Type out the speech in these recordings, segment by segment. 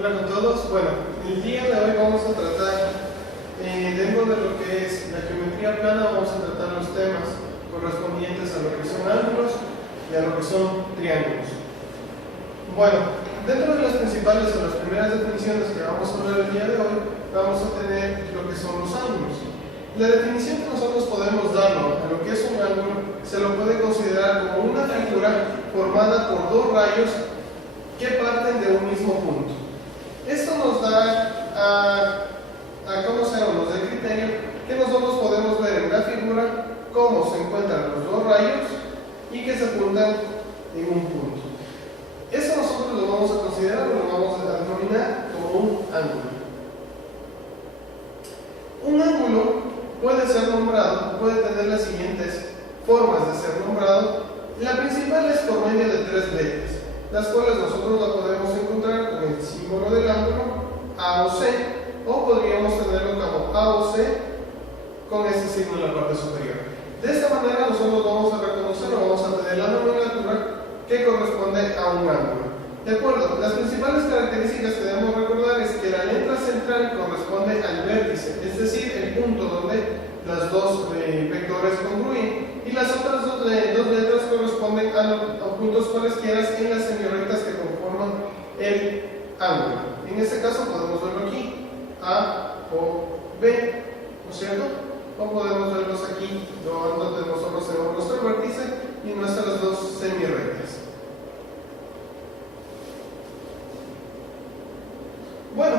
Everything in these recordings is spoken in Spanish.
Hola con todos. Bueno, el día de hoy vamos a tratar, dentro de lo que es la geometría plana, vamos a tratar los temas correspondientes a lo que son ángulos y a lo que son triángulos. Bueno, dentro de las principales o las primeras definiciones que vamos a hablar el día de hoy, vamos a tener lo que son los ángulos. La definición que nosotros podemos darlo a lo que es un ángulo se lo puede considerar como una figura formada por dos rayos que parten de un mismo punto. Esto nos da a conocer o nos da el criterio que nosotros podemos ver en la figura cómo se encuentran los dos rayos y que se juntan en un punto. Eso nosotros lo vamos a considerar o lo vamos a denominar como un ángulo. Un ángulo puede ser nombrado, puede tener las siguientes formas de ser nombrado. La principal es por medio de tres letras, las cuales nosotros la podemos encontrar con el símbolo del ángulo A o C, o podríamos tenerlo como A o C con este signo en la parte superior. De esta manera nosotros vamos a reconocer o vamos a tener la nomenclatura que corresponde a un ángulo. De acuerdo, las principales características que debemos recordar es que la letra central corresponde al vértice, es decir, el punto donde las dos vectores congruyen, y las otras dos letras corresponden a puntos cualesquiera en las semirectas que conforman el ángulo. En este caso podemos verlo aquí, A o B, ¿no es cierto? O podemos verlos aquí, donde nosotros tenemos nuestro vértice y nuestras dos semirectas. Bueno,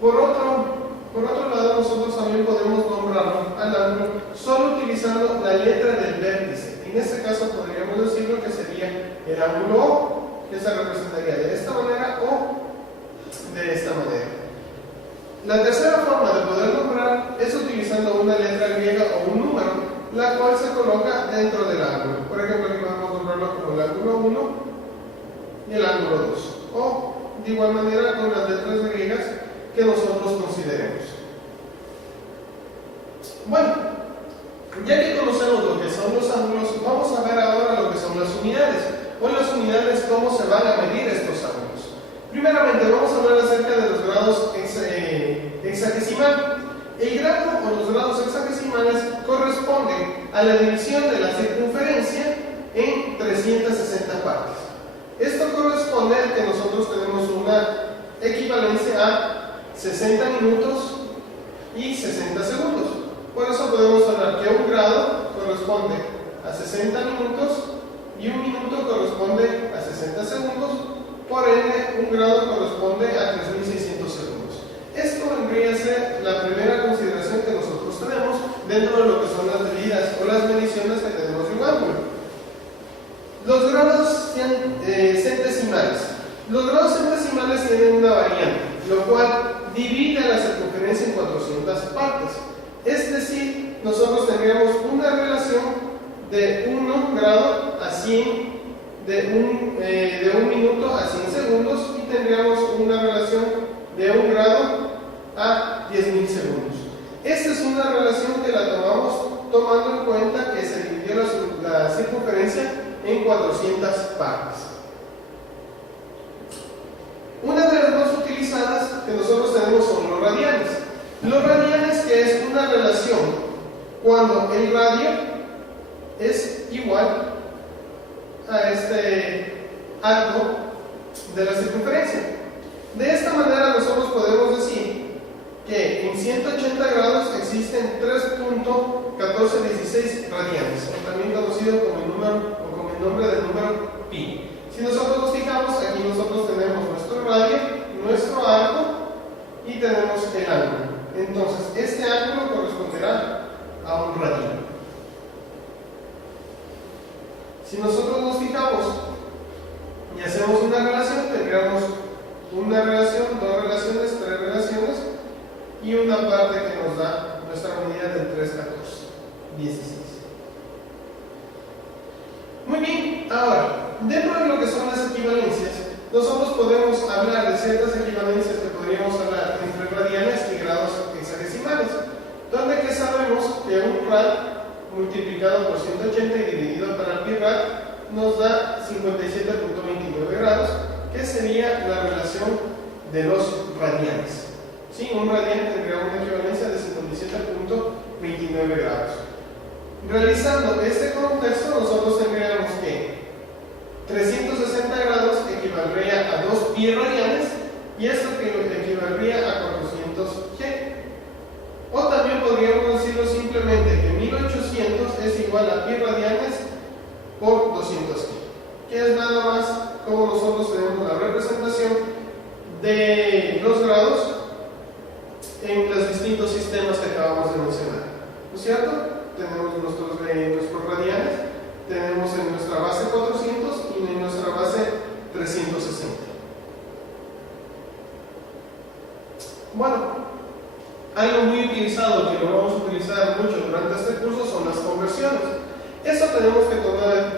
por otro lado, nosotros también podemos nombrarlo al ángulo solo utilizando la letra del vértice. En este caso podríamos decirlo que sería el ángulo O, que se representaría de esta manera o de esta manera. La tercera forma de poder nombrar es utilizando una letra griega o un número, la cual se coloca dentro del ángulo. Por ejemplo, aquí podemos nombrarlo como el ángulo 1 y el ángulo 2. O de igual manera con las letras griegas que nosotros consideremos. Bueno, ya que conocemos lo que son los ángulos, vamos a ver ahora lo que son las unidades. O las unidades, cómo se van a medir estos ángulos. Primeramente vamos a hablar acerca de los grados hexagesimales. El grado o los grados hexagesimales corresponden a la división de la circunferencia en 360 partes. Esto corresponde a que nosotros tenemos una equivalencia a 60 minutos y 60 segundos. Por eso podemos hablar que un grado corresponde a 60 minutos y un minuto corresponde a 60 segundos. Por ende, un grado corresponde a 3600 segundos. Esto vendría a ser la primera consideración que nosotros tenemos dentro de lo que son las medidas o las mediciones que tenemos de un ángulo. Los grados centesimales. Los grados centesimales tienen una variante, lo cual divide la circunferencia en 400 partes. Es decir, nosotros tendríamos una relación de 1 grado a 100, de un minuto a 100 segundos, y tendríamos una relación de 1 grado a 10.000 segundos. Esta es una relación que la tomamos tomando en cuenta que se dividió la circunferencia en 400 partes. Una de las más utilizadas que nosotros tenemos son los radianes. Los radianes, que es una relación cuando el radio es igual a este arco de la circunferencia. De esta manera nosotros podemos decir que en 180 grados existen 3.1416 radianes, o también conocido como el nombre del número pi. Si nosotros nos fijamos, aquí nosotros tenemos nuestro radio, nuestro arco y tenemos el ángulo. Entonces, este ángulo corresponderá a un radio. Si nosotros nos fijamos y hacemos una relación, tendríamos una relación, dos relaciones, tres relaciones y una parte que nos da nuestra medida del 31416. Muy bien, ahora, dentro de lo que son las equivalencias, nosotros podemos hablar de ciertas equivalencias que podríamos hablar entre radianes y grados hexagesimales, donde que sabemos que un rad multiplicado por 180 y dividido para el pi rad nos da 57.29 grados, que sería la relación de los radianes. ¿Sí? Un radian tendría una equivalencia de 57.29 grados. Realizando este contexto, nosotros tendríamos que 360 grados equivaldría a 2 pi radianes, y esto equivaldría a 400 G. O también podríamos decirlo simplemente que 1800 es igual a pi radianes por 200 G, que es nada más como nosotros tenemos la representación de los grados en los distintos sistemas que acabamos de mencionar. ¿No es cierto? Tenemos nuestros radianes, tenemos en nuestra base 400 y en nuestra base 360. Bueno, algo muy utilizado que lo vamos a utilizar mucho durante este curso son las conversiones. Eso tenemos que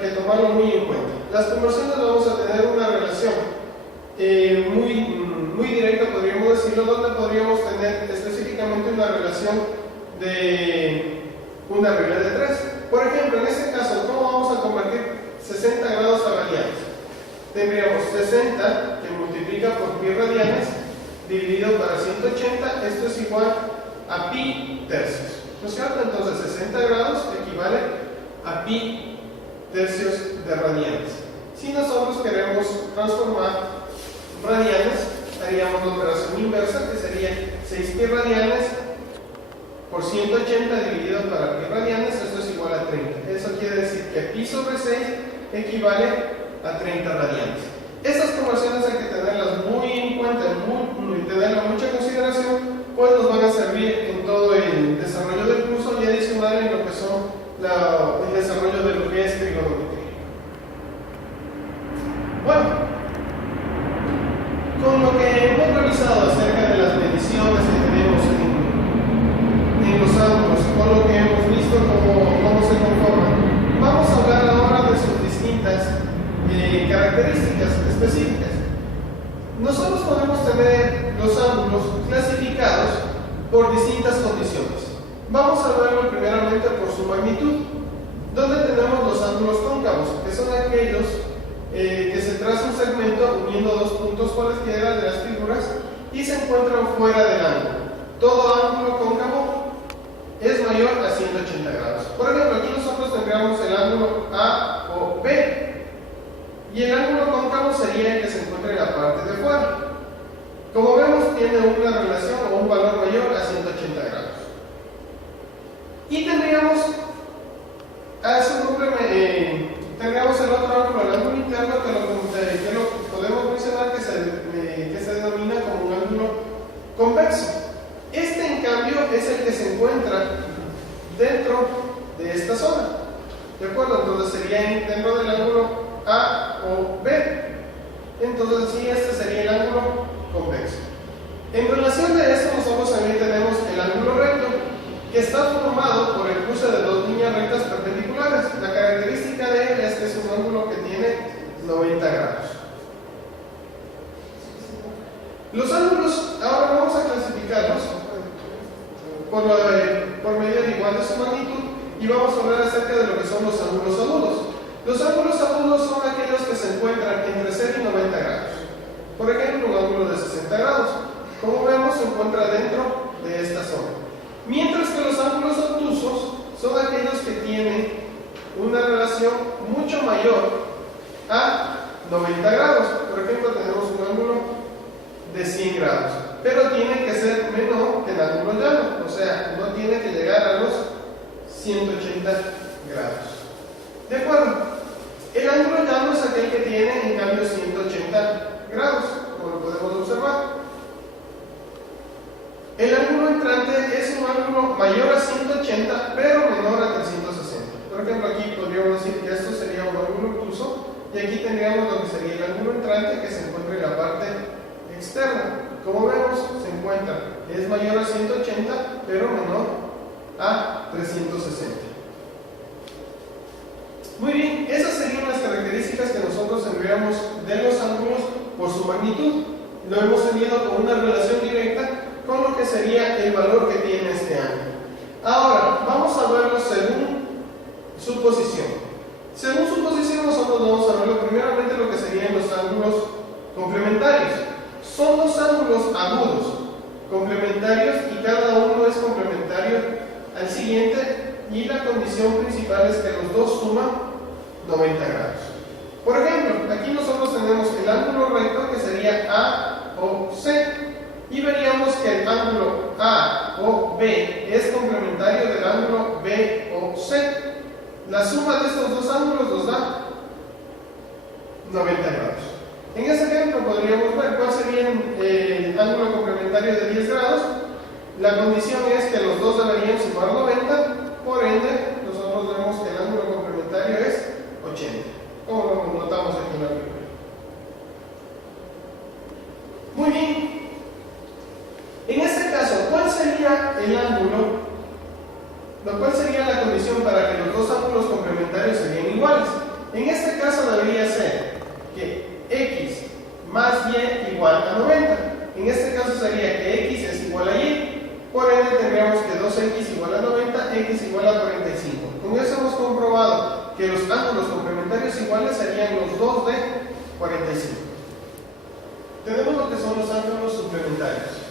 tomarlo muy en cuenta. Las conversiones vamos a tener una relación muy directa, podríamos decirlo, donde podríamos tener específicamente una relación de una regla de 3. Por ejemplo, en este caso, ¿cómo vamos a convertir 60 grados a radianes? Tendríamos 60 que multiplica por pi radianes dividido para 180, esto es igual a pi tercios, ¿no es cierto? Entonces 60 grados equivale a pi tercios de radianes. Si nosotros queremos transformar radianes, haríamos la operación inversa, que sería 6 pi radianes por 180 dividido para pi radianes, esto es igual a 30. Eso quiere decir que pi sobre 6 equivale a 30 radianes. Estas conversiones hay que tenerlas muy en cuenta, tenerla mucha consideración, pues nos van a servir en todo el desarrollo del curso y adicional en lo que son el desarrollo de lo que es trigonometría. Bueno, con lo que hemos revisado acerca de las mediciones que tenemos en los ángulos, con lo que hemos visto cómo se conforman, vamos a hablar ahora de sus distintas características específicas. Nosotros podemos tener los ángulos clasificados por distintas condiciones. Vamos a verlo primeramente por su magnitud, donde tenemos los ángulos cóncavos, que son aquellos que se traza un segmento uniendo dos puntos cualesquiera de las figuras y se encuentran fuera del ángulo. Todo ángulo cóncavo es mayor a 180 grados. Por ejemplo, aquí nosotros tendríamos el ángulo A o B, y el ángulo cóncavo sería el que se encuentra en la parte de fuera. Como vemos, tiene una relación o un valor mayor a 180 grados. Y tendríamos el otro ángulo, el ángulo interno, que lo podemos mencionar que se denomina como un ángulo convexo. Este, en cambio, es el que se encuentra dentro de esta zona. ¿De acuerdo? Entonces sería dentro del ángulo A o B. Entonces, sí, este sería el ángulo convexo. En relación de esto, nosotros también tenemos el ángulo recto, que está formado por el cruce de dos líneas rectas perpendiculares. La característica de él es que es un ángulo que tiene 90 grados. Los ángulos, ahora vamos a clasificarlos por medio de igual de su magnitud, y vamos a hablar acerca de lo que son los ángulos agudos. Los ángulos agudos son aquellos que se encuentran entre 0 y 90 grados. Por ejemplo, un ángulo de 60 grados. Como vemos, se encuentra dentro de esta zona. Mientras que los ángulos obtusos son aquellos que tienen una relación mucho mayor a 90 grados. Por ejemplo, tenemos un ángulo de 100 grados, pero tiene que ser menor que el ángulo llano, o sea, no tiene que llegar a los 180 grados. ¿De acuerdo? El ángulo llano es aquel que tiene, en cambio, 180 grados, como lo podemos observar. El ángulo entrante es un ángulo mayor a 180, pero menor a 360. Por ejemplo, aquí podríamos decir que esto sería un ángulo obtuso, y aquí tendríamos lo que sería el ángulo entrante, que se encuentra en la parte externa. Como vemos, se encuentra, es mayor a 180, pero menor a 360. Muy bien, esas serían las características que nosotros tendríamos de los ángulos por su magnitud. Lo hemos tenido con una relación directa con lo que sería el valor que tiene este ángulo. Ahora, vamos a verlo según su posición. Según su posición, nosotros vamos a verlo primeramente lo que serían los ángulos complementarios. son dos ángulos agudos, complementarios, y cada uno es complementario al siguiente, y la condición principal es que los dos suman 90 grados. Por ejemplo, aquí nosotros tenemos el ángulo recto que sería A o C, y veríamos que el ángulo A o B es complementario del ángulo B o C. La suma de estos dos ángulos nos da 90 grados. En ese ejemplo podríamos ver cuál sería el ángulo complementario de 10 grados. La condición es que los dos deberían sumar 90, por ende, nosotros vemos que el ángulo complementario es 80, como lo notamos aquí en la figura. Muy bien. En este caso, ¿cuál sería el ángulo? ¿Cuál sería la condición para que los dos ángulos complementarios serían iguales? En este caso debería ser que x más y igual a 90. En este caso sería que x es igual a y. Por ende tendríamos que 2x igual a 90, x igual a 45. Con eso hemos comprobado que los ángulos complementarios iguales serían los 2 de 45. Tenemos lo que son los ángulos suplementarios.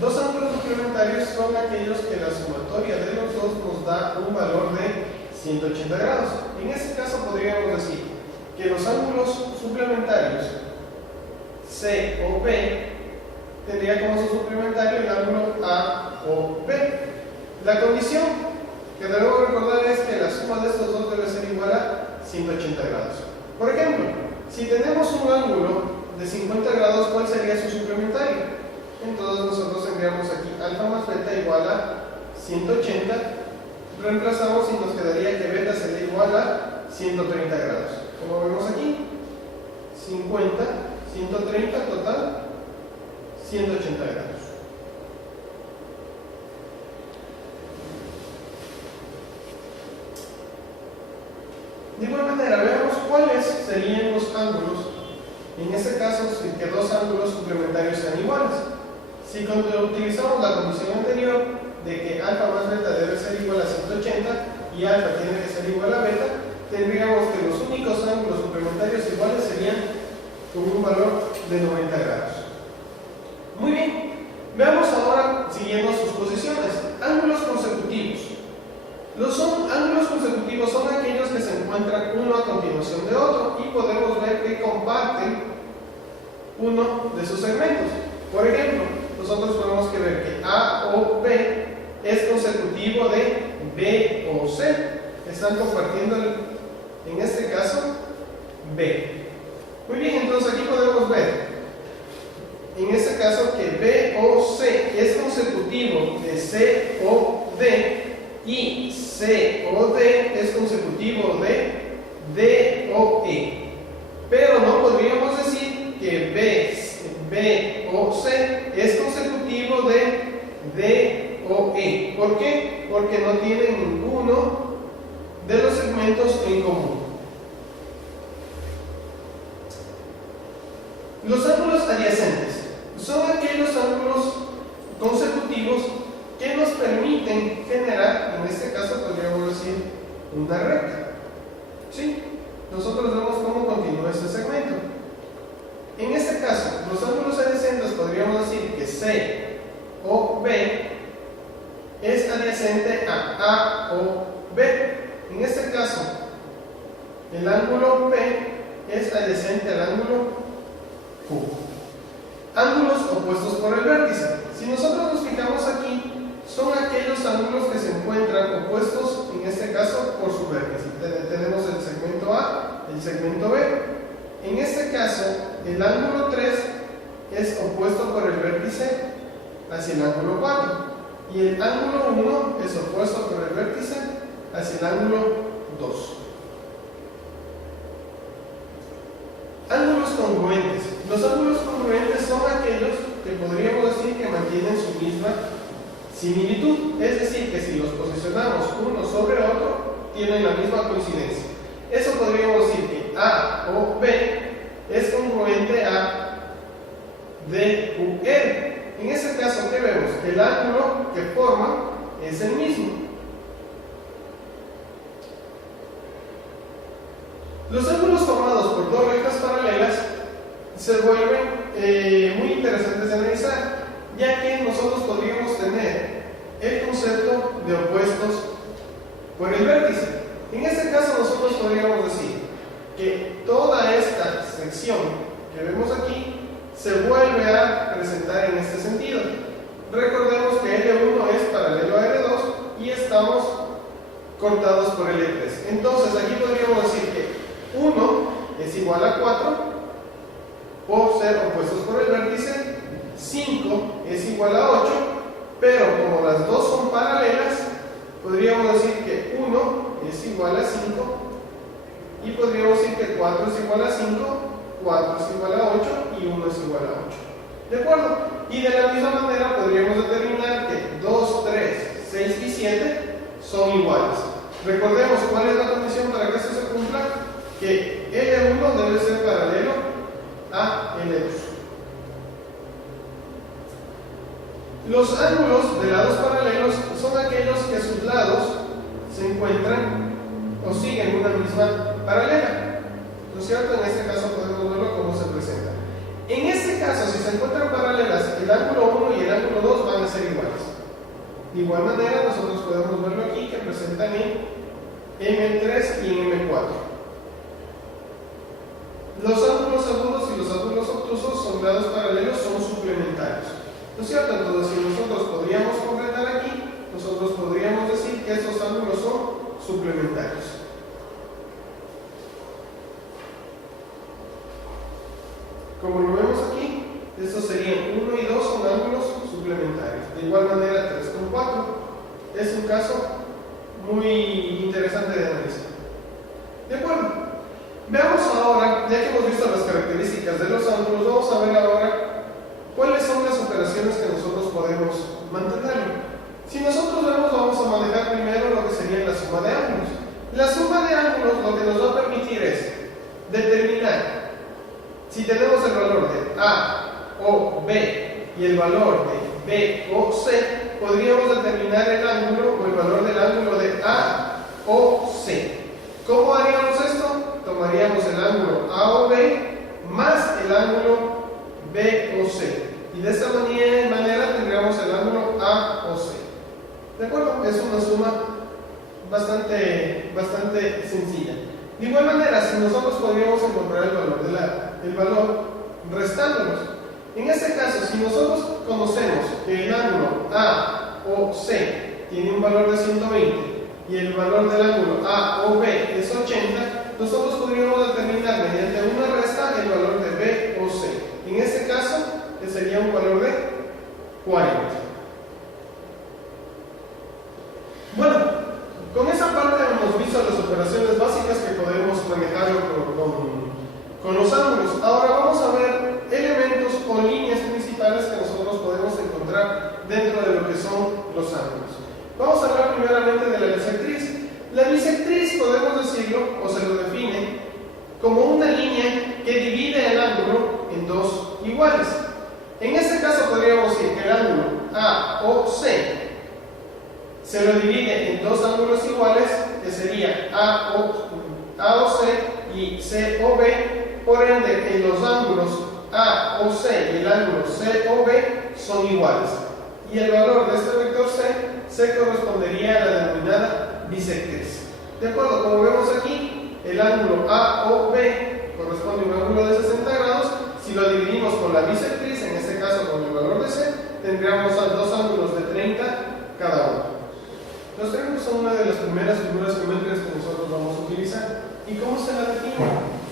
Dos ángulos suplementarios son aquellos que la sumatoria de los dos nos da un valor de 180 grados. En este caso podríamos decir que los ángulos suplementarios C o B tendría como su suplementario el ángulo A o B. La condición que debemos recordar es que la suma de estos dos debe ser igual a 180 grados. Por ejemplo, si tenemos un ángulo de 50 grados, ¿cuál sería su suplementario? Entonces nosotros tendríamos aquí alfa más beta igual a 180, reemplazamos y nos quedaría que beta sería igual a 130 grados. Como vemos aquí, 50, 130 total, 180 grados. De igual manera, veamos cuáles serían los ángulos, en este caso, que dos ángulos suplementarios sean iguales. Si utilizamos la condición anterior de que alfa más beta debe ser igual a 180 y alfa tiene que ser igual a beta, tendríamos que los únicos ángulos suplementarios iguales serían con un valor de 90 grados. Muy bien, veamos ahora, siguiendo sus posiciones, ángulos consecutivos. Los ángulos consecutivos son aquellos que se encuentran uno a continuación de otro y podemos ver que comparten uno de sus segmentos. Por ejemplo, nosotros podemos ver que A o B es consecutivo de B o C. Están compartiendo, en este caso, B. Muy bien, entonces aquí podemos ver, en este caso, que B o C es consecutivo de C o D y C o D es consecutivo de D o E. Pero no podríamos decir que B o C es consecutivo de D o E. ¿Por qué? Porque no tienen ninguno de los segmentos en común. Los ángulos adyacentes son aquellos ángulos consecutivos que nos permiten generar, en este caso podríamos decir, una recta. ¿Sí? Nosotros vemos cómo continúa este segmento. En este caso, los ángulos adyacentes podríamos decir que C o B es adyacente a A o B. En este caso, el ángulo P es adyacente al ángulo Q. Ángulos opuestos por el vértice. Si nosotros nos fijamos aquí, son aquellos ángulos que se encuentran opuestos, en este caso, por su vértice. Tenemos el segmento A, el segmento B. En este caso, el ángulo 3 es opuesto por el vértice hacia el ángulo 4 y el ángulo 1 es opuesto por el vértice hacia el ángulo 2. Ángulos congruentes. Los ángulos congruentes son aquellos que podríamos decir que mantienen su misma similitud, es decir, que si los posicionamos uno sobre otro, tienen la misma coincidencia. Eso podríamos decir que A o B es congruente a DQL. En este caso, ¿qué vemos? El ángulo que forman es el mismo. Los ángulos formados por dos rectas paralelas se vuelven muy de opuestos por el vértice. En este caso nosotros podríamos decir que toda esta sección que vemos aquí se vuelve a presentar en este sentido. Recordemos que L1 es paralelo a L2 y estamos cortados por L3. Entonces aquí podríamos decir que 1 es igual a 4 por ser opuestos por el vértice, 5 es igual a 8, pero como las dos son paralelas, podríamos decir que 1 es igual a 5 y podríamos decir que 4 es igual a 5, 4 es igual a 8 y 1 es igual a 8. ¿De acuerdo? Y de la misma manera podríamos determinar que 2, 3, 6 y 7 son iguales. Recordemos cuál es la condición para que esto se cumpla, que L1 debe ser paralelo a L2. Los ángulos de lados paralelos son aquellos que sus lados se encuentran o siguen una misma paralela. ¿No es cierto? En este caso podemos verlo cómo se presenta. En este caso, si se encuentran paralelas, el ángulo 1 y el ángulo 2 van a ser iguales. De igual manera, nosotros podemos verlo aquí que presentan en M3 y en M4. Los ángulos agudos y los ángulos obtusos son lados paralelos, son suplementarios. ¿No es cierto? Entonces, si nosotros podríamos completar aquí, nosotros podríamos decir que estos ángulos son suplementarios. Como lo vemos aquí, estos serían 1 y 2 son ángulos suplementarios. De igual manera, 3 con 4 es un caso muy interesante de analizar. ¿De acuerdo? Veamos ahora, ya que hemos visto las características de los ángulos, vamos a ver ahora cuáles son las operaciones que nosotros podemos mantener. Si nosotros vemos, vamos a manejar primero lo que sería la suma de ángulos. La suma de ángulos lo que nos va a permitir es determinar si tenemos el valor de A o B y el valor de B o C, podríamos determinar el ángulo o el valor del ángulo de A o C. ¿Cómo haríamos esto? Tomaríamos el ángulo A o B más el ángulo B o C. Y de esta manera tendríamos el ángulo A o C. ¿De acuerdo? Es una suma bastante sencilla. De igual manera, si nosotros podríamos encontrar el valor restándolos. En este caso, si nosotros conocemos que el ángulo A o C tiene un valor de 120 y el valor del ángulo A o B es 80, nosotros podríamos determinar mediante una resta el valor de B o C. En este caso, sería un valor de 40. Bueno, con esa parte hemos visto las operaciones básicas que podemos manejar con los ángulos. Ahora vamos a ver elementos o líneas principales que nosotros podemos encontrar dentro de lo que son los ángulos. Vamos a hablar primeramente de la bisectriz. La bisectriz, podemos decirlo, o se lo define, como una línea que divide el ángulo en dos iguales. En este caso podríamos decir que el ángulo A o C se lo divide en dos ángulos iguales, que sería A o C y C o B. Por ende, en los ángulos A o C y el ángulo C o B son iguales. Y el valor de este vector C se correspondería a la denominada bisectriz. De acuerdo, como vemos aquí, el ángulo A o B corresponde a un ángulo de 60 grados. Si lo dividimos con la bisectriz, en este caso con el valor de C, tendríamos dos ángulos de 30 cada uno. Los triángulos son una de las primeras figuras geométricas que nosotros vamos a utilizar. ¿Y cómo se la define?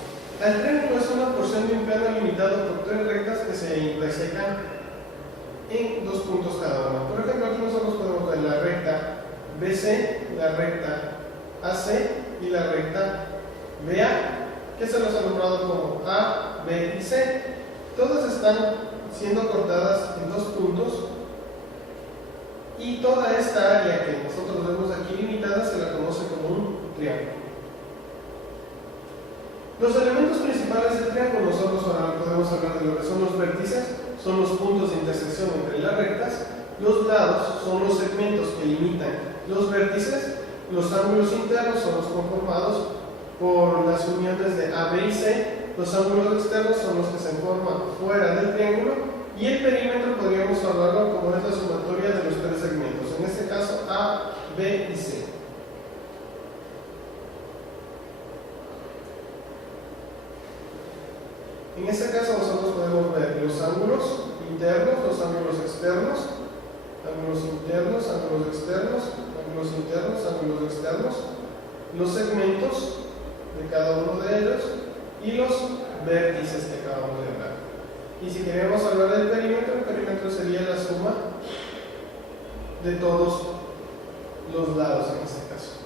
El triángulo es una porción de un plano limitado por tres rectas que se intersecan en dos puntos cada una. Por ejemplo, aquí nosotros podemos ver la recta BC, la recta AC y la recta BA, que se los ha nombrado como A, B y C. Todas están siendo cortadas en dos puntos y toda esta área que nosotros vemos aquí limitada se la conoce como un triángulo. Los elementos principales del triángulo, nosotros ahora podemos hablar de lo que son los vértices, son los puntos de intersección entre las rectas, los lados son los segmentos que limitan los vértices, los ángulos internos son los conformados por las uniones de A, B y C, los ángulos externos son los que se forman fuera del triángulo y el perímetro podríamos hablarlo como es la sumatoria de los tres segmentos, en este caso A, B B y C. En este caso nosotros podemos ver los ángulos internos, los ángulos externos, ángulos internos, ángulos externos, ángulos internos, ángulos externos, los segmentos de cada uno de ellos y los vértices que acabamos de hablar. Y si queremos hablar del perímetro, el perímetro sería la suma de todos los lados en este caso.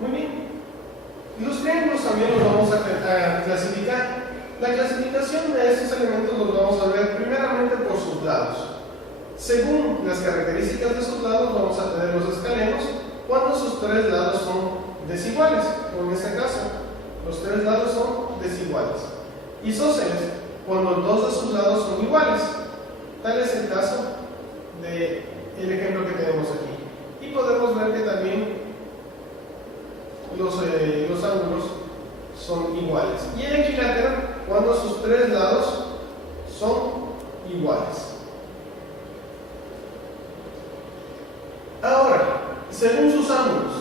Muy bien. Los triángulos también los vamos a clasificar. La clasificación de estos elementos los vamos a ver primeramente por sus lados. Según las características de sus lados, vamos a tener los escalenos cuando sus tres lados son desiguales, como en este caso, los tres lados son desiguales. Isósceles, cuando dos de sus lados son iguales. Tal es el caso del ejemplo que tenemos aquí. Y podemos ver que también los ángulos son iguales. Y el equilátero, cuando sus tres lados son iguales. Ahora, según sus ángulos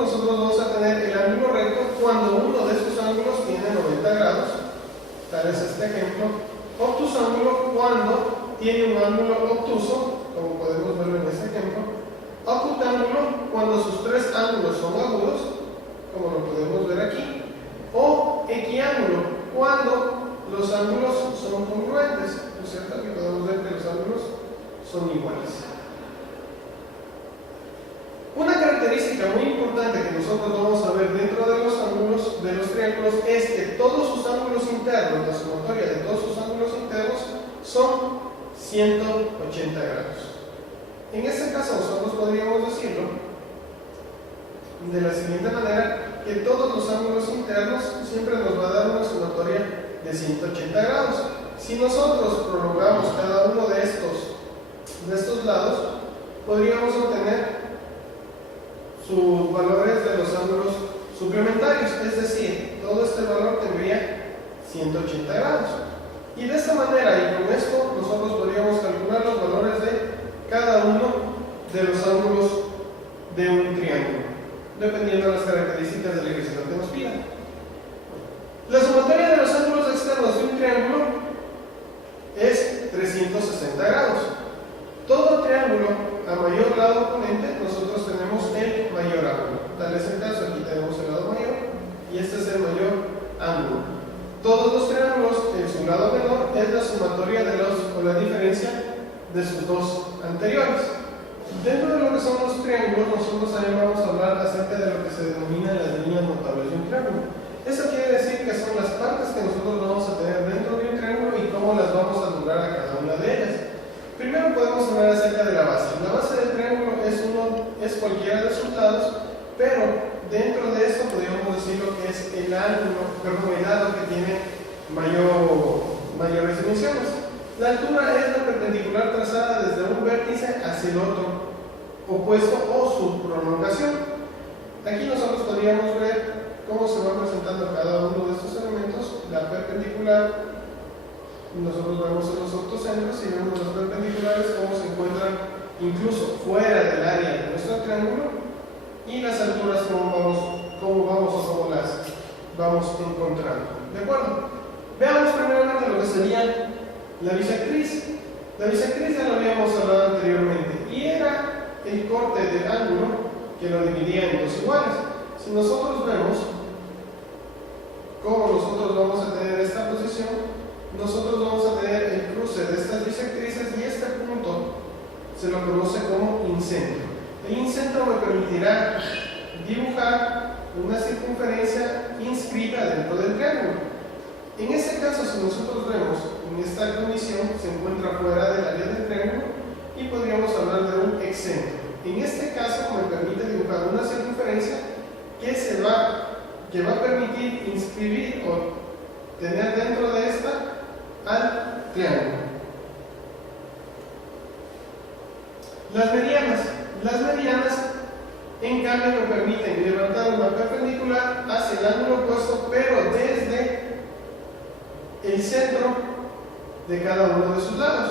nosotros vamos a tener el ángulo recto cuando uno de estos ángulos tiene 90 grados, tal es este ejemplo. Obtus ángulo cuando tiene un ángulo obtuso, como podemos verlo en este ejemplo. Ocutángulo cuando sus tres ángulos son agudos, como lo podemos ver aquí. O equiángulo cuando los ángulos son congruentes, ¿no es cierto? Aquí podemos ver que los ángulos son iguales. Una característica muy importante que nosotros vamos a ver dentro de los ángulos de los triángulos es que todos sus ángulos internos, la sumatoria de todos sus ángulos internos, son 180 grados. En este caso nosotros podríamos decirlo de la siguiente manera, que todos los ángulos internos siempre nos va a dar una sumatoria de 180 grados. Si nosotros prolongamos cada uno de estos lados, podríamos obtener sus valores de los ángulos suplementarios, es decir, todo este valor tendría 180 grados. Y de esta manera y con esto nosotros podríamos calcular los valores de cada uno de los ángulos de un triángulo, dependiendo de las características del ejercicio que nos pida. La sumatoria de los ángulos externos de un triángulo es 360 grados. Todo triángulo a mayor lado oponente, nosotros tenemos el mayor ángulo. Tal es el caso, aquí tenemos el lado mayor y este es el mayor ángulo. Todos los triángulos en su lado menor es la sumatoria o la diferencia de sus dos anteriores. Dentro de lo que son los triángulos, nosotros también vamos a hablar acerca de lo que se denomina las líneas notables de un triángulo. Eso quiere decir que son las partes que nosotros vamos a tener dentro de un triángulo y cómo las vamos a nombrar a cada una de ellas. Primero podemos hablar acerca de la base. La base del triángulo es cualquiera de sus lados, pero dentro de esto podríamos decir lo que es el ángulo, el lado que tiene mayores dimensiones. La altura es la perpendicular trazada desde un vértice hacia el otro opuesto o su prolongación. Aquí nosotros podríamos ver cómo se va presentando cada uno de estos elementos. La perpendicular, nosotros vemos en los ortocentros y vemos los perpendiculares cómo se encuentran incluso fuera del área de nuestro triángulo, y las alturas cómo las vamos encontrando. ¿De acuerdo? Veamos primeramente lo que sería la bisectriz. La bisectriz ya lo habíamos hablado anteriormente y era el corte del ángulo que lo dividía en dos iguales. Si nosotros vemos cómo nosotros vamos a tener esta posición, nosotros vamos a tener el cruce de estas bisectrices y este punto se lo conoce como incentro. El incentro me permitirá dibujar una circunferencia inscrita dentro del triángulo. En este caso, si nosotros vemos en esta condición, se encuentra fuera del área del triángulo y podríamos hablar de un excentro. En este caso, me permite dibujar una circunferencia que va a permitir inscribir o tener dentro de esta al triángulo. Las medianas, en cambio, me permiten levantar una perpendicular hacia el ángulo opuesto, pero desde el centro de cada uno de sus lados.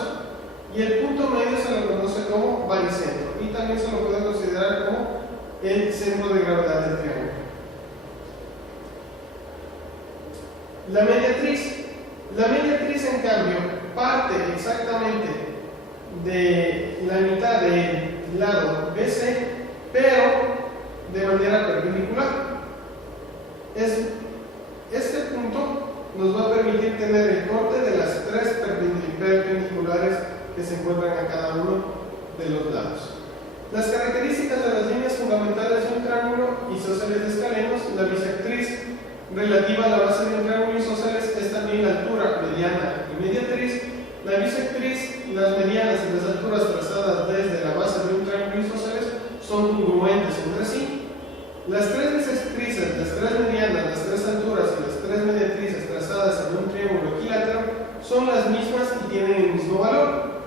y el punto medio se lo conoce como baricentro y también se lo puede considerar como el centro de gravedad del triángulo. La mediatriz. La mediatriz, en cambio, parte exactamente de la mitad del lado BC, pero de manera perpendicular. Este punto nos va a permitir tener el corte de las tres perpendiculares que se encuentran a cada uno de los lados. Las características de las líneas fundamentales de un triángulo isósceles escalenos: la bisectriz relativa a la base de un triángulo isósceles es también la altura mediana y mediatriz. La bisectriz, las medianas y las alturas trazadas desde la base de un triángulo isósceles son congruentes entre sí. Las tres bisectrices, las tres medianas, las tres alturas y las tres mediatrices trazadas en un triángulo equilátero son las mismas y tienen el mismo valor.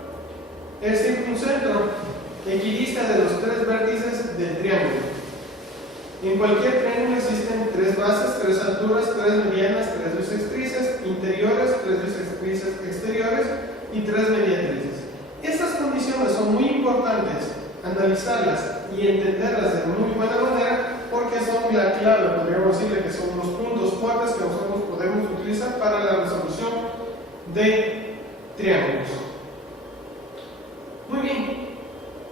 El circuncentro equidista de los tres vértices del triángulo. En cualquier triángulo existen tres bases, tres alturas, tres medianas, tres bisectrices interiores, tres bisectrices exteriores y tres mediatrices. Estas condiciones son muy importantes analizarlas y entenderlas de muy buena manera, porque son la clave, podríamos decirle que son los puntos fuertes que nosotros podemos utilizar para la resolución de triángulos. Muy bien,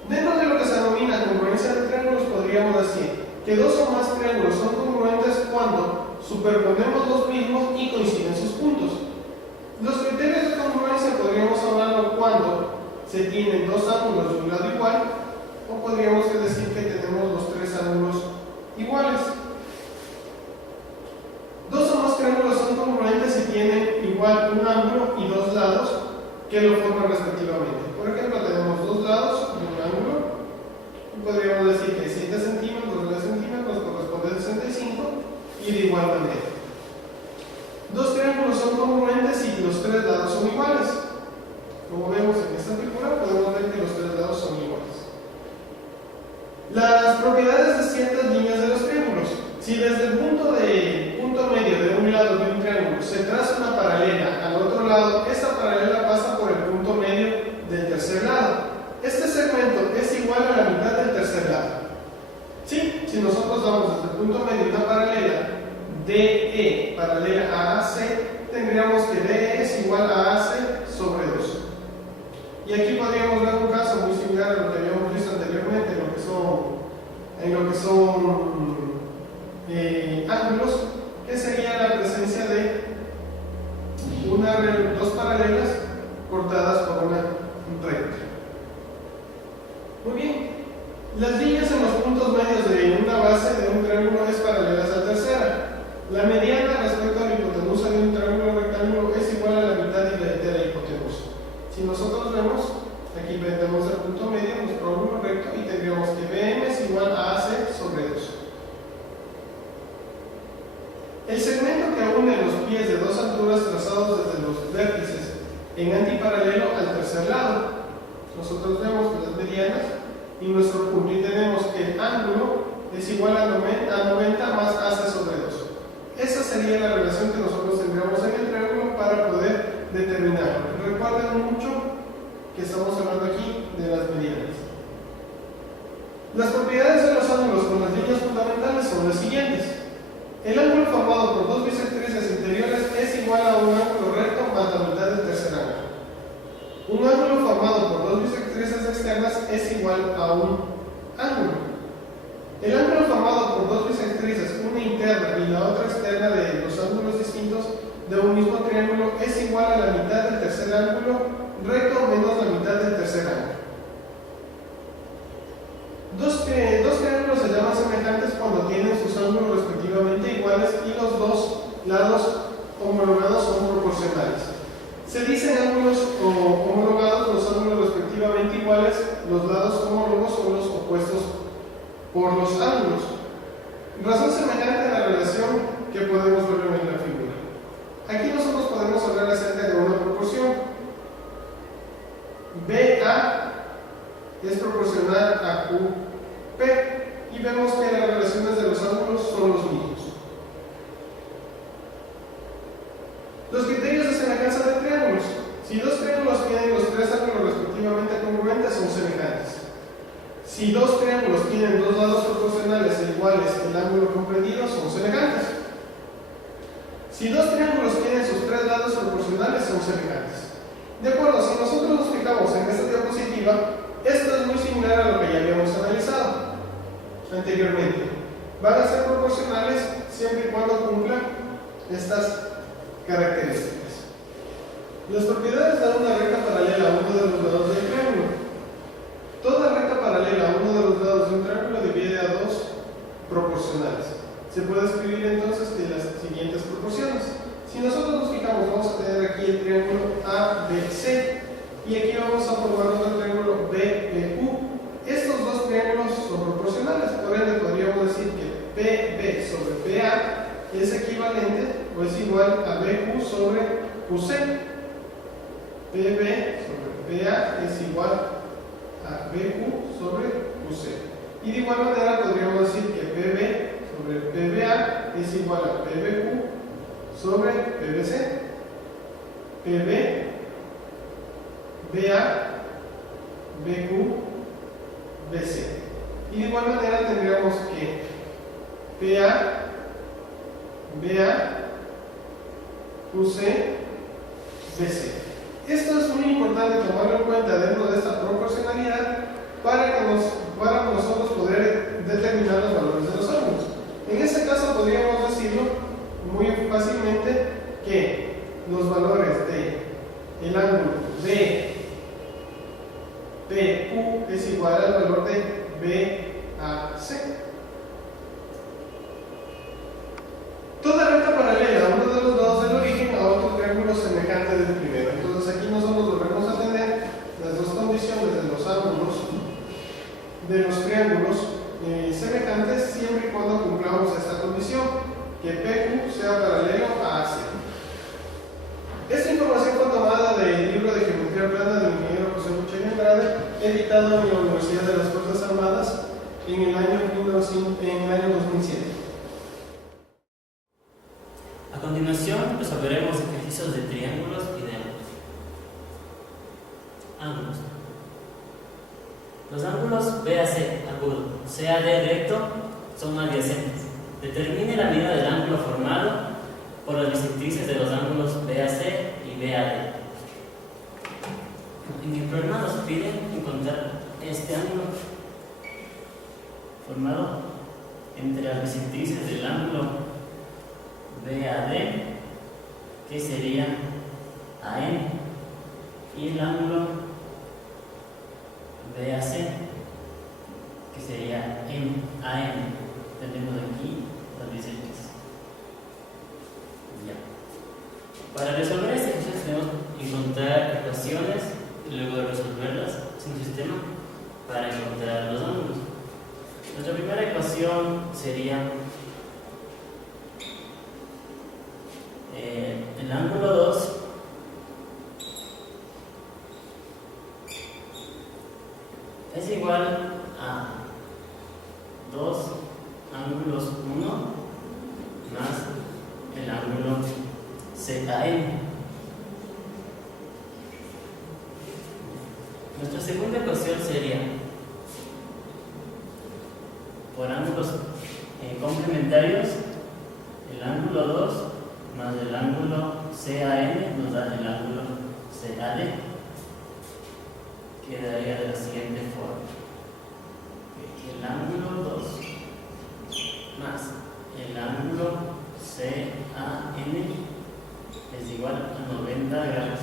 dentro de lo que se denomina congruencia de triángulos, podríamos decir que dos o más triángulos son congruentes cuando superponemos los mismos y coinciden sus puntos. Los criterios de congruencia podríamos hablarlo cuando se tienen dos ángulos de un lado igual, o podríamos decir que tenemos los tres ángulos iguales. Dos o más triángulos son congruentes si tienen igual un ángulo y dos lados que lo forman respectivamente. Por ejemplo, tenemos dos lados de un ángulo, y podríamos decir que 7 centímetros, 9 centímetros corresponde a 65, y de igual manera. Dos triángulos son congruentes si los tres lados son iguales. Como vemos en esta figura, podemos ver que los tres lados son iguales. Las propiedades de ciertas líneas de los triángulos. Si desde el punto medio de un lado de un triángulo se traza una paralela al otro lado, esta paralela pasa por el punto medio del tercer lado. Este segmento es igual a la mitad del tercer lado. ¿Sí? Si nosotros damos desde el punto medio una paralela DE paralela a AC, tendríamos que DE es igual a AC sobre 2. Y aquí podríamos ver un caso muy similar a lo que habíamos visto anteriormente en lo que son ángulos, que sería la presencia de dos paralelas cortadas por una recta. Muy bien, las líneas en los puntos medios de una base de un triángulo es paralelas a tercera. La mediana respecto a la hipotenusa de un triángulo rectángulo es igual a la mitad de la hipotenusa. Si nosotros vemos, aquí vendemos el punto medio, nuestro ángulo recto, y tendríamos que BM es igual a AC sobre 2. El segmento que une los pies de dos alturas trazados desde los vértices en antiparalelo al tercer lado. Nosotros vemos las medianas y nuestro punto, y tenemos que el ángulo es igual a 90 más AC sobre 2. Esa sería la relación que nosotros tendríamos en el triángulo para poder determinarlo. Recuerden mucho que estamos hablando aquí de las medianas. Las propiedades de los ángulos con las líneas fundamentales son las siguientes. El ángulo formado por dos bisectrices interiores es igual a un ángulo recto más la mitad del tercer ángulo. Un ángulo formado por dos bisectrices externas es igual a un ángulo. El ángulo formado por dos bisectrices, una interna y la otra externa de dos ángulos distintos de un mismo triángulo, es igual a la mitad del tercer ángulo recto menos la mitad del tercer ángulo. Dos triángulos se llaman semejantes cuando tienen sus ángulos respectivamente iguales y los dos lados homologados son proporcionales. Se dicen ángulos homologados los ángulos respectivamente iguales, los lados homólogos son los opuestos por los ángulos. Razón semejante a la relación que podemos ver en la figura. Aquí nosotros podemos hablar acerca de una proporción. BA es proporcional a QP y vemos que las relaciones de los ángulos son los mismos. Los criterios de semejanza de triángulos. Si dos triángulos tienen los tres ángulos respectivamente consecutivamente congruentes son semejantes. Si dos triángulos tienen dos lados proporcionales e iguales, el ángulo comprendido son semejantes. Si dos triángulos tienen sus tres lados proporcionales son semejantes. De acuerdo, si nosotros nos fijamos en esta diapositiva, esto es muy similar a lo que ya habíamos analizado anteriormente. Van a ser proporcionales siempre y cuando cumplan estas características. Las propiedades de una recta paralela a uno de los lados del triángulo. Toda recta paralela a uno de los lados de un triángulo divide a dos proporcionales. Se puede escribir entonces de las siguientes proporciones. Si nosotros nos fijamos, vamos a tener aquí el triángulo ABC y aquí vamos a formar otro triángulo BPU. Estos dos triángulos son proporcionales, por ende podríamos decir que PB sobre PA es equivalente o es igual a BQ sobre QC. PB sobre PA es igual a BQ sobre QC. Y de igual manera podríamos decir que PB sobre PBA es igual a PBQ sobre PBC. PB, BA, BQ, BC. Y de igual manera tendríamos que PA, BA, QC, BC. Esto es muy importante tomarlo en cuenta dentro de esta proporcionalidad para nosotros poder determinar los valores de los ángulos. En este caso podríamos decirlo muy fácilmente que los valores de el ángulo BPQ es igual al valor de BAC. Toda recta paralela a uno de los lados del origen a otro triángulo semejante del primero. Entonces aquí nosotros volvemos a tener las dos condiciones de los ángulos de los triángulos semejantes siempre y cuando cumplamos esta condición, que PQ sea paralelo a AC. Esta información fue tomada del libro de Geometría Plana del ingeniero José Buchel Andrade, editado en la Universidad de las Fuerzas Armadas en el año 2007. A continuación resolveremos ejercicios de triángulos y de ángulos. Los ángulos BAC agudo, CAD recto son adyacentes. Determine la medida del ángulo formado por las bisectrices de los ángulos BAC y BAD. En el problema nos piden encontrar este ángulo formado entre las bisectrices del ángulo BAD, que sería AM, y el ángulo BAC, que sería AM. Tenemos aquí las bisectrices. Ya. Para resolver este ejercicio tenemos que encontrar ecuaciones y luego de resolverlas sin un sistema para encontrar los ángulos. Nuestra primera ecuación sería el ángulo 2 es igual a 2 ángulos 1 más el ángulo ZN. Nuestra segunda ecuación sería, por ángulos complementarios, el ángulo 2 más el ángulo CAN nos da el ángulo CAD. Quedaría de la siguiente forma: el ángulo 2 más el ángulo CAN es igual a 90 grados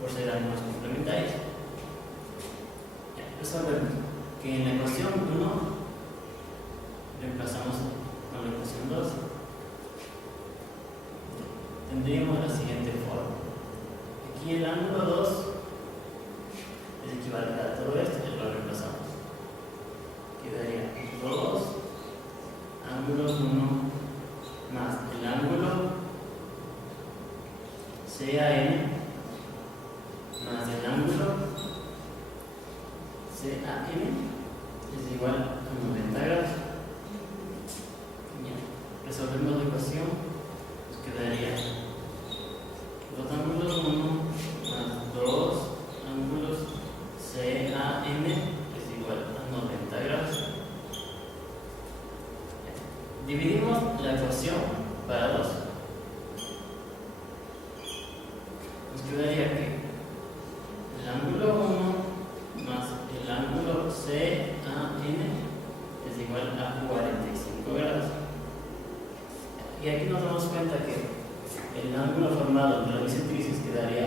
por ser ángulos complementarios. Resolvemos que en la ecuación 1 reemplazamos con la ecuación 2. Tendríamos la siguiente forma: aquí el ángulo 2 es equivalente a todo esto y lo reemplazamos. Quedaría 2 ángulos 1 más el ángulo CAN más el ángulo CAN es igual a 90 grados. Ya. Resolvemos la ecuación, nos quedaría 2 ángulos 1 más 2 ángulos CAM es igual a 90 grados. Dividimos la ecuación para 2. Nos quedaría que el ángulo 1 más el ángulo CAN es igual a 45 grados. Y aquí nos damos cuenta que el ángulo formado entre las bisectrices quedaría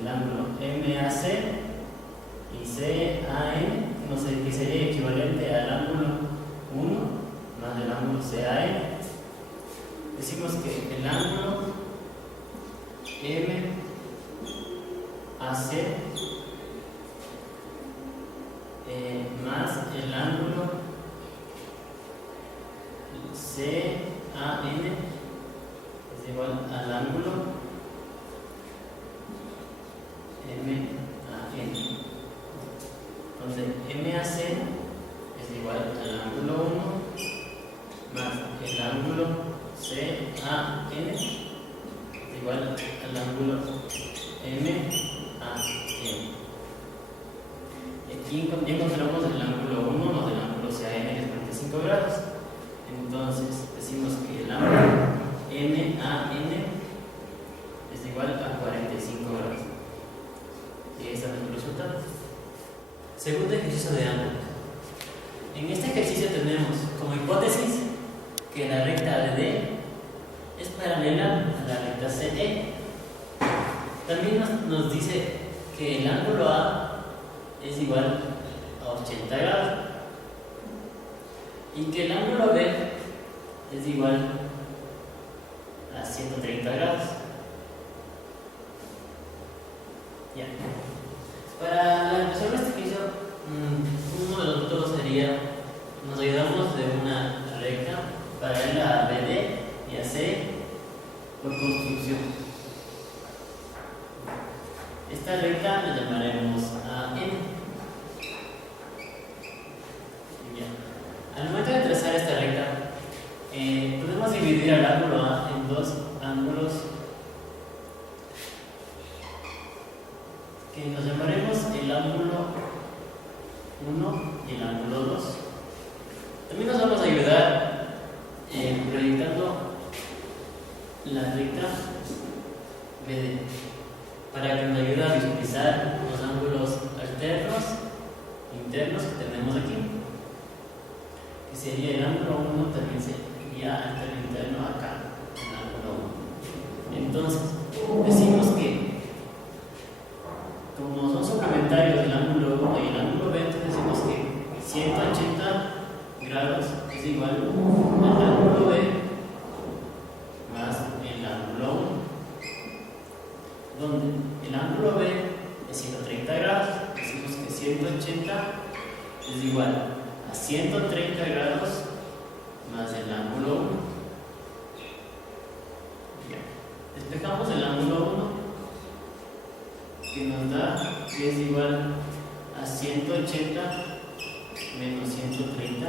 el ángulo MAC y CAN, que sería equivalente al ángulo 1 más el ángulo CAN. Decimos que el ángulo MAC más el ángulo CAN es igual al ángulo MAN. Entonces, MAC es igual al ángulo 1 más el ángulo CAN es igual al ángulo MAN. Aquí encontramos el ángulo 1 más el ángulo CAN, que es 45 grados. Entonces, decimos que el ángulo MAN es igual a 45 grados. Y ahí está nuestro resultado. Segundo ejercicio de ángulos. En este ejercicio tenemos como hipótesis que la recta AD es paralela a la recta CE. También nos dice que el ángulo A es igual a 80 grados y que el ángulo B es igual a 130 grados. Ya. Para resolver este ejercicio, uno de los métodos sería, nos ayudamos de una recta paralela a BD y a C por construcción. Esta recta la llamaremos AM. Al momento de trazar esta recta, podemos dividir el ángulo A en dos ángulos que nos llamaremos el ángulo 1 y el ángulo 2. También nos vamos a ayudar proyectando la recta BD para que nos ayude a visualizar los ángulos alternos internos que tenemos aquí, que sería el ángulo 1, también sería alterno interno acá, el ángulo 1. Entonces, decimos que como son suplementarios el ángulo 1 y el ángulo B, entonces decimos que 180 grados es igual al ángulo B más el ángulo 1, donde el ángulo B es 130 grados, decimos que 180 es igual a 130 grados más el ángulo 1. Despejamos el ángulo 1, que nos da que es igual a 180 menos 130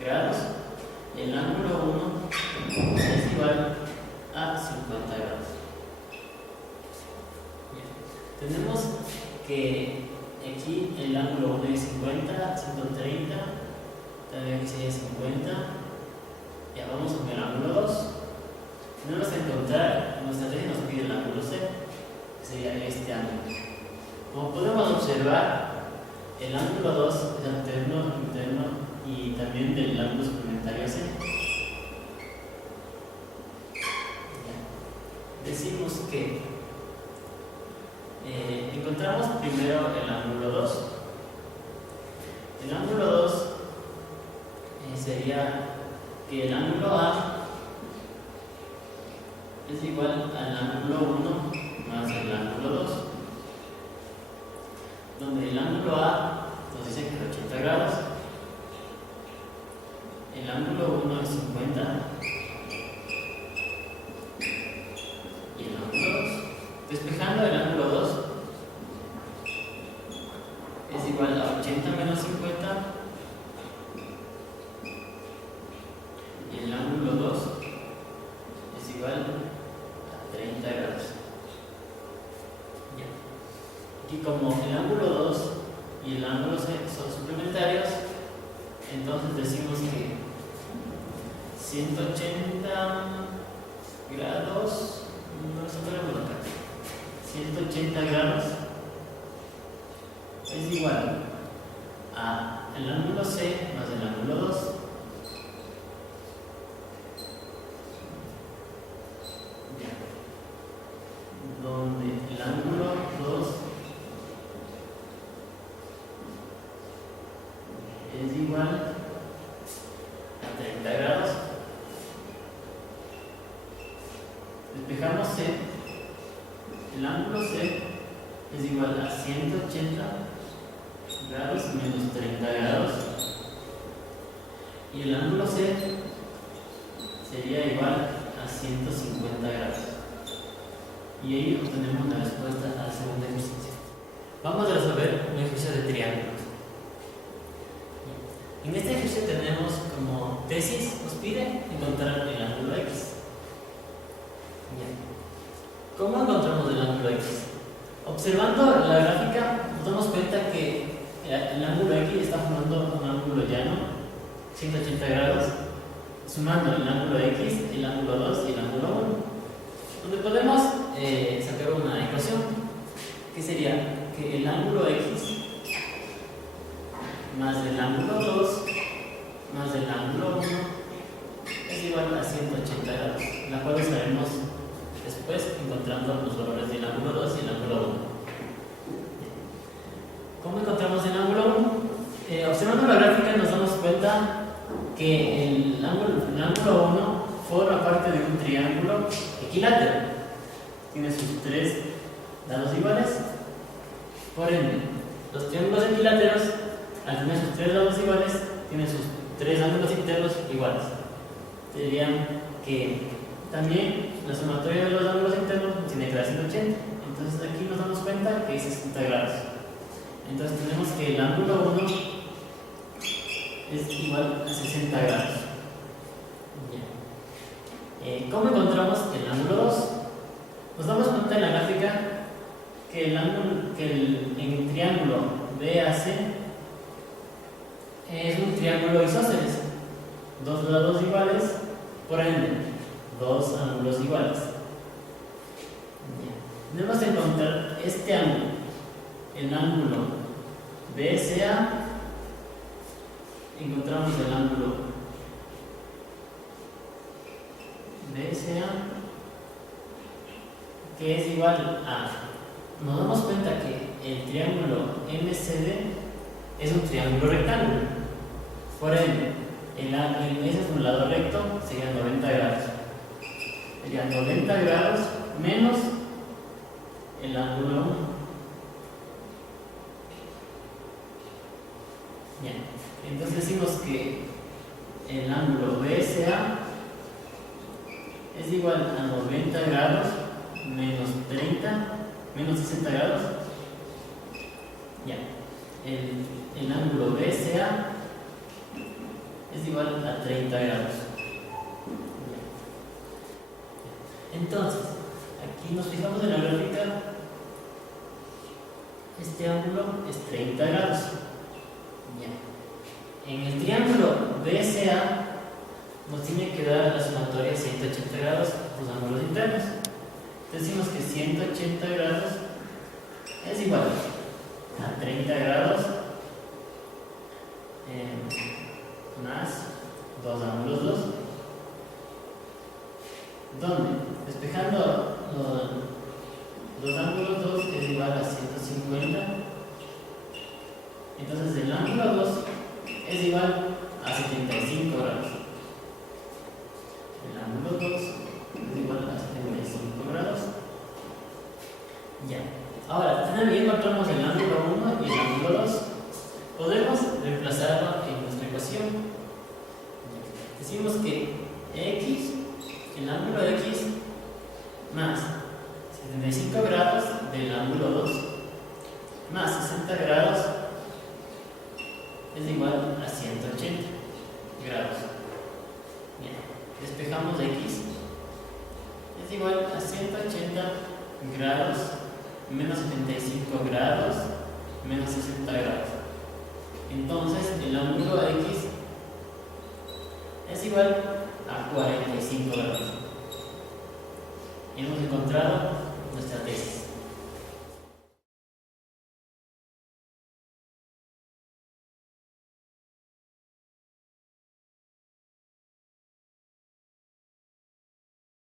grados. El ángulo 1 es igual a 50 grados. Bien. Tenemos que aquí el ángulo 1 es 50, 130, también aquí sería 50. Ya vamos con el ángulo 2. Tenemos que encontrar, nuestra estrategia nos pide el ángulo C, que sería este ángulo. Como podemos observar, el ángulo 2 es alterno, interno y también del ángulo suplementario C. Decimos que encontramos primero el ángulo 2. El ángulo 2 sería que el ángulo A es igual al ángulo 1 más el ángulo 2, donde el ángulo A nos dice que es 80 grados, el ángulo 1 es 50 y el ángulo 2. Despejando el ángulo 2 es igual a 80 menos 50 y el ángulo 2 es igual a 30 grados. Aquí como el ángulo 2 igual a el ángulo C más el ángulo 2. Donde el ángulo 2 es igual a 30 grados. Despejamos C, el ángulo C es igual a 180 grados menos 30 grados, y el ángulo C sería igual a 150 grados. Y ahí obtenemos la respuesta al segundo ejercicio. Vamos a resolver un ejercicio de triángulos. En este ejercicio tenemos como tesis, nos pide encontrar el ángulo X. ¿Cómo encontramos el ángulo X? Observando la gráfica nos damos cuenta que el ángulo X está formando un ángulo llano, 180 grados, sumando el ángulo X, el ángulo 2 y el ángulo 1, donde podemos sacar una ecuación que sería que el ángulo X más el ángulo 2 más el ángulo 1 es igual a 180 grados, la cual usaremos después encontrando los valores del ángulo 2 y el ángulo 1. ¿Cómo encontramos el ángulo 1? Observando la gráfica nos damos cuenta que el ángulo 1 forma parte de un triángulo equilátero. Tiene sus tres lados iguales. Por ende, los triángulos equiláteros, al tener sus tres lados iguales, tienen sus tres ángulos internos iguales. Serían que también la sumatoria de los ángulos internos tiene que dar 180. Entonces aquí nos damos cuenta que es 60 grados. Entonces tenemos que el ángulo 1 es igual a 60 grados. ¿Cómo encontramos el ángulo 2? Nos damos cuenta en la gráfica que en el triángulo BAC es un triángulo isósceles, dos lados iguales, por ende, dos ángulos iguales. Debemos encontrar este ángulo, el ángulo BCA, encontramos el ángulo BCA, que es igual a, nos damos cuenta que el triángulo MCD es un triángulo rectángulo, por ende, ese es un lado recto, sería 90 grados. Sería 90 grados menos el ángulo 1. Bien, entonces decimos que el ángulo BSA es igual a 90 grados menos 60 grados. Ya, el ángulo BSA es igual a 30 grados. Entonces, aquí nos fijamos en la gráfica, este ángulo es 30 grados. Ya. En el triángulo BCA nos tiene que dar la sumatoria 180 grados los ángulos internos. Decimos que 180 grados es igual a 30 grados más dos ángulos 2, donde despejando los ángulos 2 es igual a 150. Entonces el ángulo 2 es igual a 75 grados. El ángulo 2 es igual a 75 grados. Ya. Ahora, también encontramos el ángulo 1 y el ángulo 2. Podemos reemplazarlo en nuestra ecuación. Decimos que X, el ángulo X, más 75 grados del ángulo 2 más 60 grados es igual a 180 grados. Bien, despejamos X, es igual a 180 grados menos 75 grados menos 60 grados. Entonces el ángulo X es igual a 45 grados. Hemos encontrado nuestra tesis.